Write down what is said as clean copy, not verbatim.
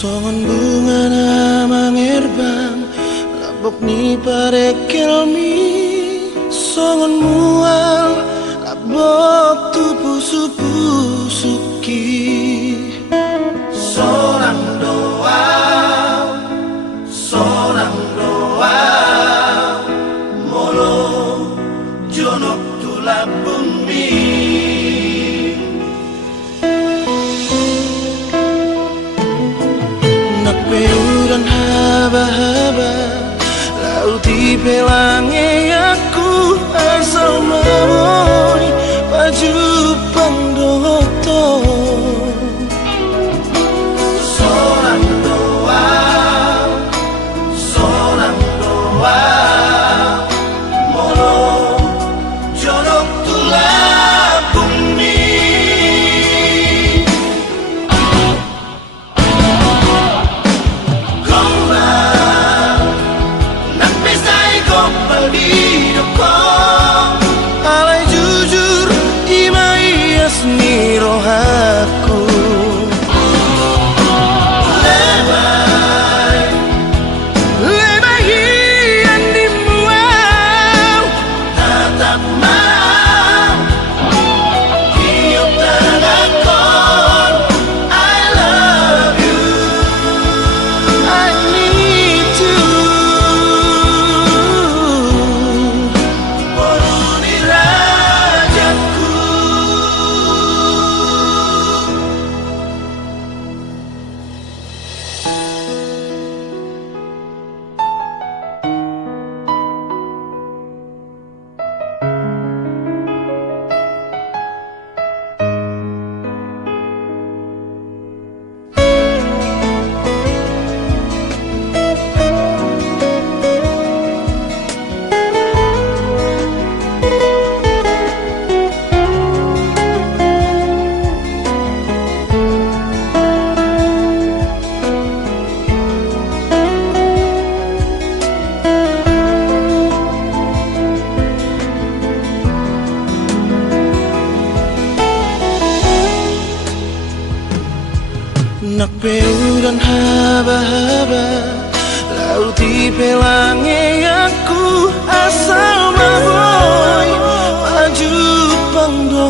Songon bunga na mangerbang labok ni parekil mi. Songon mual labok tu pusu-pusuki. Sorang doa molo jonok tulak bumi. Peuran haba-haba lauti pelangi aku asal mawoi baju pangdoto. Sorang doa molo jonok tulak bumi. Alay jujur imaias ni rohaku. Lebay yang dimuang tatap mau tiup tanganku. I love you, I need you. Nak peuran haba-haba lauti pelangi aku asal mawoi maju pangdo.